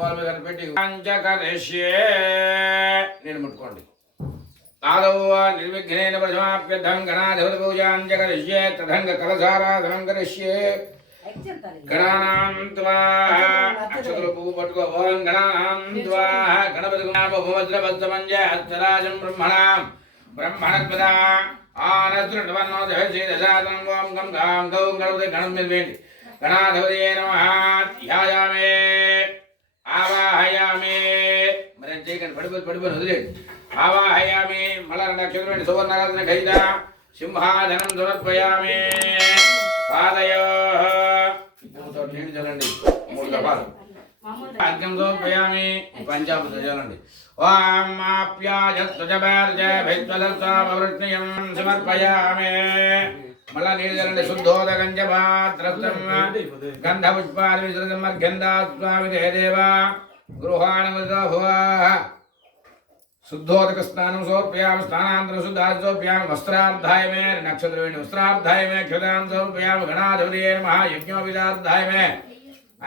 వాళ్ళ నేను ముట్టుకోండి. ఆదవ నిర్విఘ్నేన ప్రజమాప్యర్థం గణాధిపతి పూజాం కరిష్యే తదంగ కలసారాధనం కరిష్యే గణానాం త్వా పువ్వు పట్టుకో ఓం గణానాం త్వా గణపతి భూమద్రవస్తమంజ హస్తరాజం బ్రహ్మణాం బ్రహ్మణత్పద ఓం గం గాం గౌం గణపతి గణం ధ్యాయామే. ఆవాహయామి. మరి ఏం చేయకండి పడిపోయి పడిపోయి వదిలేండి ఆవాహయామి మళ్ళా వేయండి సువర్ణరాజన ఖైద సింహాధనం సమర్పయామి పాదయో నీళ్ళు చల్లండి మూడు దఫాలు అర్ఘ్యం సమర్పయామి. పంచామృతం చల్లండి ఓం ఆప్యాయత్వజభర్జభిత్వదత్తామవృష్ణియం సమర్పయామి. మళ్ళా నీళ్ళు చల్లండి శుద్ధోదకం చ పాత్రస్థం గంధపుష్పాది విసృతం అర్ఘ్యందా స్వామి దేవ గృహాణమృతో భువాః శుద్ధోదక స్నానం సమర్పయామి స్నానాంతరం శుద్ధాది సమర్పయామి వస్త్రార్థాయ మే నక్షత్రవేణి వస్త్రార్థాయ మే క్షతాం సమర్పయామి గణాధిపతియే నమః యజ్ఞోపచార్థాయ మే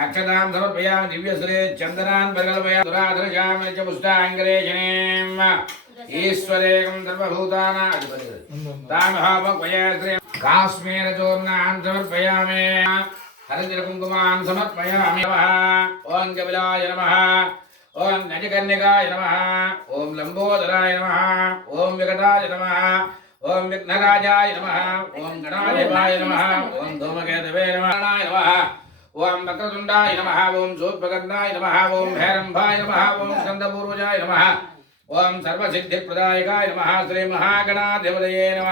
అక్షతాం సమర్పయామి దివ్యశ్రే చందనాన్ పరికల్పయామి దురాధరశామి చ పుష్టాంగరేజనీం ఈశ్వరేకం సర్వభూతానా తామహాపక్వయశ్రీ కాశ్మీరచూర్ణాన్ సమర్పయామి హరిద్ర కుంకుమాన్ సమర్పయామి నమః ఓం కపిలాయ నమః ఓం గజకన్యకాయ నమ ఓం లంబోదరాయ నమ ఓం వికటాయ నమ ఓం విఘ్నరాజాయ నమ ఓం గణాదేవాయ నమ ఓం ధూమకేతవే నమాయ నమ ఓం వక్రతుండాయ నమ ఓం సూర్పగంధాయ నమ ఓం హేరంభాయ నమ ఓం స్కందపూర్వజాయ నమ ఓం సర్వసిద్ధిప్రదాయకాయ నమ శ్రీ మహాగణాధిపతయే నమ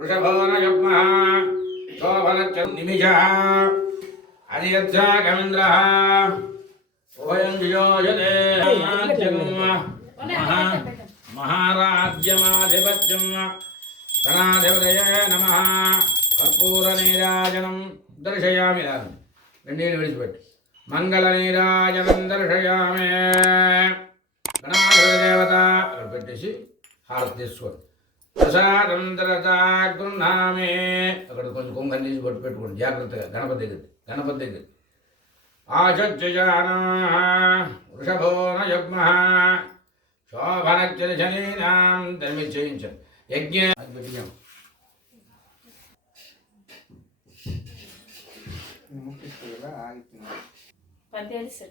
నః ప్రచోదయాత్ నైవేద్యం ఉభయం జియోజతే మహారాజ్యమాధిపత్యం గణాధిపతయ నమ కర్పూర నీరాజనం దర్శయామి రెండేళ్ళు విడిచిపెట్టి. మంగళ నీరాజనం దర్శయామే. గణాధిపతి దేవత పెట్టేసి హారతి తీసుకోండి. ప్రసాదం గృహామే అక్కడ కొంచెం కుంగం తీసి పట్టు పెట్టుకోండి. జాగ్రత్తగా. గణపతి దగ్గర గణపతి దగ్గర ఆచర్యజానా వృషభో నయగ్మ శోభనచ్చరీనాం ధర్మి చేయించండి యజ్ఞ. అది పెట్టించాం పద్దెనిమిది సార్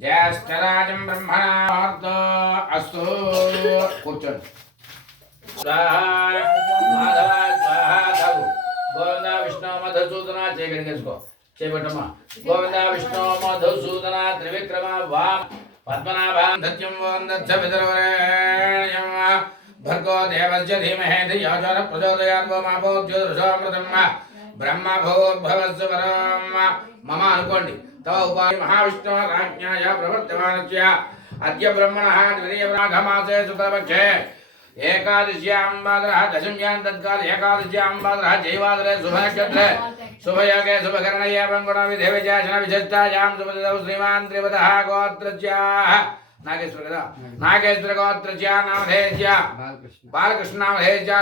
జ్యేష్ఠరాజం బ్రహ్మణాతో అస్తు. కూర్చోండి. గోవింద విష్ణు మధుసూదన చేయగలిగి చేసుకో చేపట్టమ్మా. గోవింద విష్ణు మధుసూదన త్రివిక్రమ వా పద్మనాభాం సత్యం వందచ్చ పితరవరేణ్యం భర్గో దేవస్య ధీమహే ధియోజన ప్రచోదయాత్ మాపో జ్యోతిషామృతం బ్రహ్మ భూర్భవస్సు పరం మమ అనుకోండి. तव राज्ञाय प्रवर्तमानस्य। अद्य ब्रह्मणः द्वितीयराघमासे शुक्लपक्षे एकादश्यां भाद्रः दशम्यां तत्काल एकादश्यां भाद्रः जैवादरे शुभनक्षत्रे। शुभयोगे शुभकर्णये पङ्गुणविधेविचाशनविशेषतायां सुमदौ श्रीमान् त्रिपदः गोत्रस्याः। नागेश्वर कदा नागेश्वर गोत्रस्या नामधेयस्या। बालकृष्ण। नामधेयस्या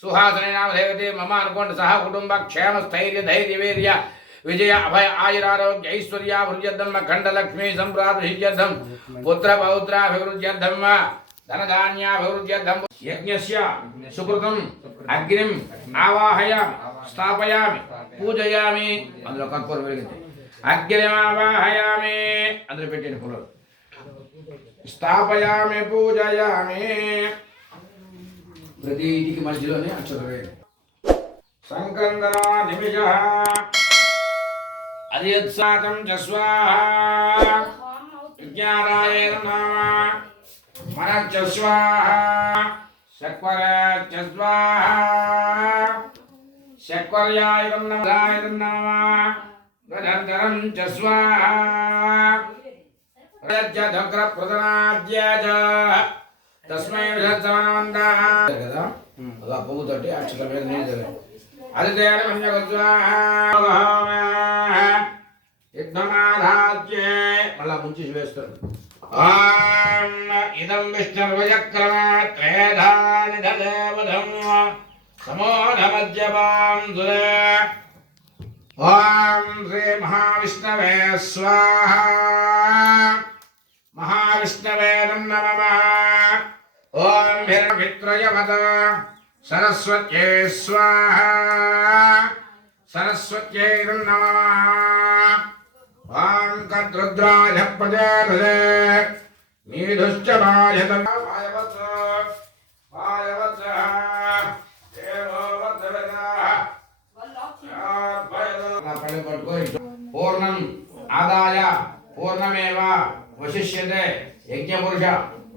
सुहासने। नामधेयते मम अनुकोण्ड सह कुटुम्ब क्षेम स्थैर्य धैर्य वीर्य స్థైర్య ధైర్య వీర్య విజయ అభయ ఆయురారోగ్య ఐశ్వర్య వృద్ధ్యర్థం ఖండ లక్ష్మీ సంప్రాప్తిర్థం పుత్ర పౌత్రాభివృద్ధ్యర్థం ధనధాన్యాభివృద్ధ్యర్థం యజ్ఞస్య సుకృతం అగ్నిం ఆవాహయామి స్థాపయామి పూజయామి అందులో కర్పూరం వెలిగింది అగ్నిం ఆవాహయామి అందులో పెట్టిన పుల్లలు స్థాపయామి పూజయామి ప్రతి ఇంటికి మధ్యలోనే అక్షరం వేయండి సంకందన నిమిష అధియత్సాతం చ స్వాహ. విజ్ఞానాయ నామ. మనశ్చ స్వాహ. శక్వరశ్చ స్వాహ. శక్వర్యాయ నమదాయ నామ. గజంతరం చ స్వాహ. రజధ్వగ్ర ప్రదనాద్య చ తస్మై విధత్సవనవంతః కదా అలా పువ్వుతోటి అక్షరం మీద నీళ్ళు. అది తేన యుద్ధమాధాత్యే మళ్ళా ముంచి వేస్తారు ఇదం విష్ణుర్వయక్రమాత్రేధానిధలేవధం సమోధమద్యపాం దురే. ఓం శ్రీ మహావిష్ణవే స్వాహ. మహావిష్ణవే నమ. ఓం హిరణ్యవద సరస్వత్యై స్వాహ. సరస్వత్యై నమ. रुद्राजः पजानरे नीधुश्च बाह्यतमायवत्स वायवत्सः पूर्णम् आदाय, पूर्णमेव वशिष्यते। यज्ञपुरुष,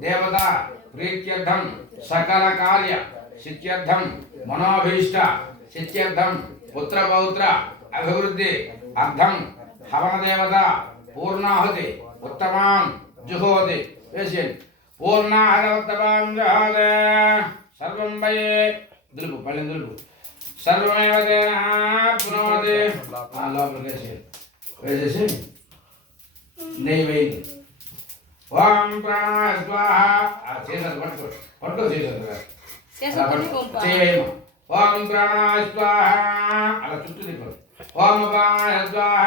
देवता, प्रीत्यर्थं, सकलकार्य सिद्ध्यर्थं मनोभीष्ट सिद्ध्यर्थं पुत्रपौत्र, अभिवृद्धि, अर्थं, हवनदेवता మనోభీష్ట సిద్ధ్యర్థం పుత్ర పౌత్ర అభివృద్ధి అర్థం హవన దేవత పూర్ణాహుతి ఉత్తమాం జుహోతి వేసేయండి పూర్ణాహుతమాం జుహోతి సర్వం వయే దులుపు పళ్ళెం దులుపు సర్వమేవ పునవది ఆ లోపలికి వేసేయండి వేసేసి నెయ్యి వేయండి ఓం ప్రాణ స్వాహ ఆ చేసేది పట్టుకో పట్టుకో చేసేది చేయమ ఓం ప్రాణ స్వాహ అలా చుట్టూ తిప్పారు ఓం ప్రాణ స్వాహ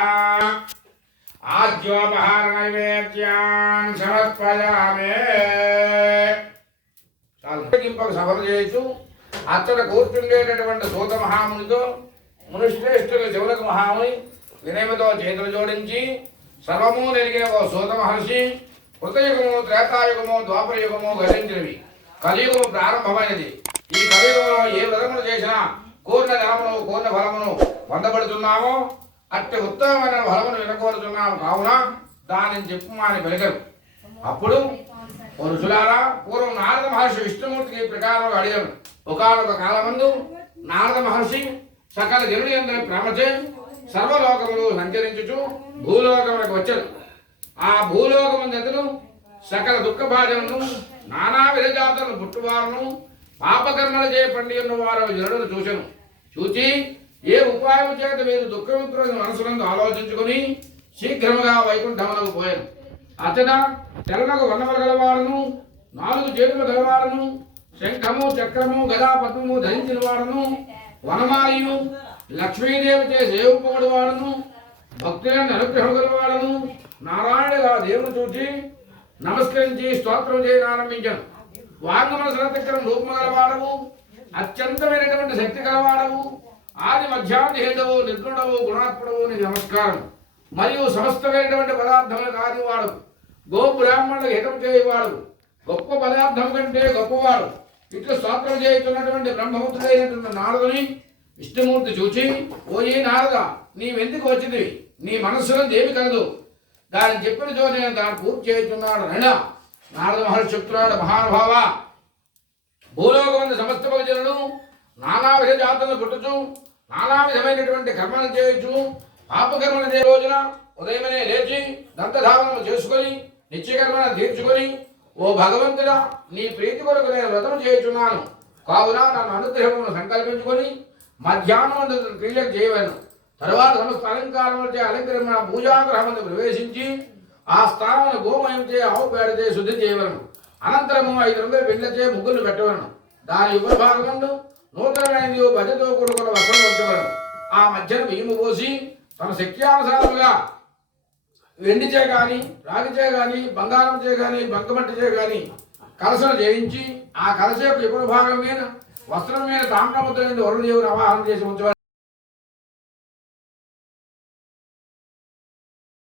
ఆద్యోపహార నైవేద్యాన్ సమర్పయామే. చాలు. సఫలం చేయొచ్చు. అక్కడ కూర్చుండేటటువంటి సూత మహామునితో మునిశ్రేష్ఠుల శివులకు మహాముని వినయమతో చేతులు జోడించి సర్వము నెలిగిన ఓ సూత మహర్షి కృతయుగము త్రేతాయుగము ద్వాపరయుగము గతించినవి కలియుగము ప్రారంభమైనది. ఈ కలియుగంలో ఏ విధములు చేసినా కూర్ణ జలమును కూర్ణ ఫలమును పొందబడుతున్నామో అట్టి ఉత్తమమైన ఫలమును వినకోరుతున్నాము కావున దానిని చెప్పుమాని పలికరు అప్పుడు పురుషులారా పూర్వం నారద మహర్షి విష్ణుమూర్తికి ఈ ప్రకారం అడిగాను ఒకనొక కాలమందు నారద మహర్షి సకల జనుడి అందరి ప్రేమచే సర్వలోకములు సంచరించుచు భూలోకములకు వచ్చాను ఆ భూలోకమందతను సకల దుఃఖ బాధలను నానా విధజాతులను పుట్టువారును పాపకర్మలు చే పండి ఉన్న వారు జనులను చూశాను చూచి ఏ ఉపాయం చేత మీరు దుఃఖమిత్రుని మనసులందు ఆలోచించుకుని శీఘ్రముగా వైకుంఠమునకు పోయాను అతడ తెల్లనకు వన్నములు గలవాడను నాలుగు చేతులు గలవాడను శంఖము చక్రము గదా పద్మము ధరించిన వాడను వనమాలియు లక్ష్మీదేవి చే సేవింపబడి వాడను భక్తులను అనుగ్రహం గలవాడను నారాయణగా దేవుని చూచి నమస్కరించి స్తోత్రం చేయడం ఆరంభించాను వాంగమన సరతకరం రూపము గలవాడవు అత్యంతమైనటువంటి శక్తి గలవాడవు ఆది మధ్యాహ్న హేతువు నిర్గుణవో గుణాత్ముడవో నీ నమస్కారం. మరియు సమస్తమైనటువంటి పదార్థములకు ఆదివాడు గో బ్రాహ్మణులకు హితం చేయవాడు గొప్ప పదార్థం కంటే గొప్పవాడు. ఇట్లు స్తోత్రం చేస్తున్నటువంటి బ్రహ్మపుత్రుడైనటువంటి నారదుని విష్ణుమూర్తి చూచి ఓ ఈ నారద నీవెందుకు వచ్చింది నీ మనస్సులో దేవి కలదు? దాన్ని చెప్పిన చో నేను దాన్ని పూర్తి చేస్తున్నాడు రండ నారద మహర్షి చెప్తున్నాడు మహానుభావ భూలోకమంది సమస్త భజనలు నానా విధ జాతులను పుట్టుచు నానా విధమైనటువంటి కర్మలు చేయొచ్చు పాపకర్మలు చేయ రోజున ఉదయమనే లేచి దంతధావనము చేసుకొని నిత్యకర్మను తీర్చుకొని ఓ భగవంతుడా నీ ప్రీతి కొరకు నేను వ్రతం చేయుచున్నాను. కావున నన్ను అనుగ్రహమును సంకల్పించుకొని మధ్యాహ్నం క్రియలు చేయవలను. తరువాత సమస్త అలంకారములచే అలంకరమైన పూజాగ్రహమందు ప్రవేశించి ఆ స్థానమును గోమయంచే ఆవు పేడచే శుద్ధి చేయవలను. అనంతరము ఐదు రంగుల పెళ్ళచే ముగ్గులు పెట్టవలను. దాని ఉపభాగముందు నూతనమైనది భజతో కూడుకున్న వస్త్రం ఉంచవలను ఆ మధ్యన బియ్యము పోసి తన శక్త్యానుసారముగా వెండిచే కానీ రాగిచే గాని బంగారంచే గాని బంకమట్టిచే కానీ కలసను జయించి ఆ కలస యొక్క ఎప్పుడు భాగం మీద వస్త్రం మీద తామ్రముద్ర వరుణదేవుని అవాహనం చేసి ఉంచవాలి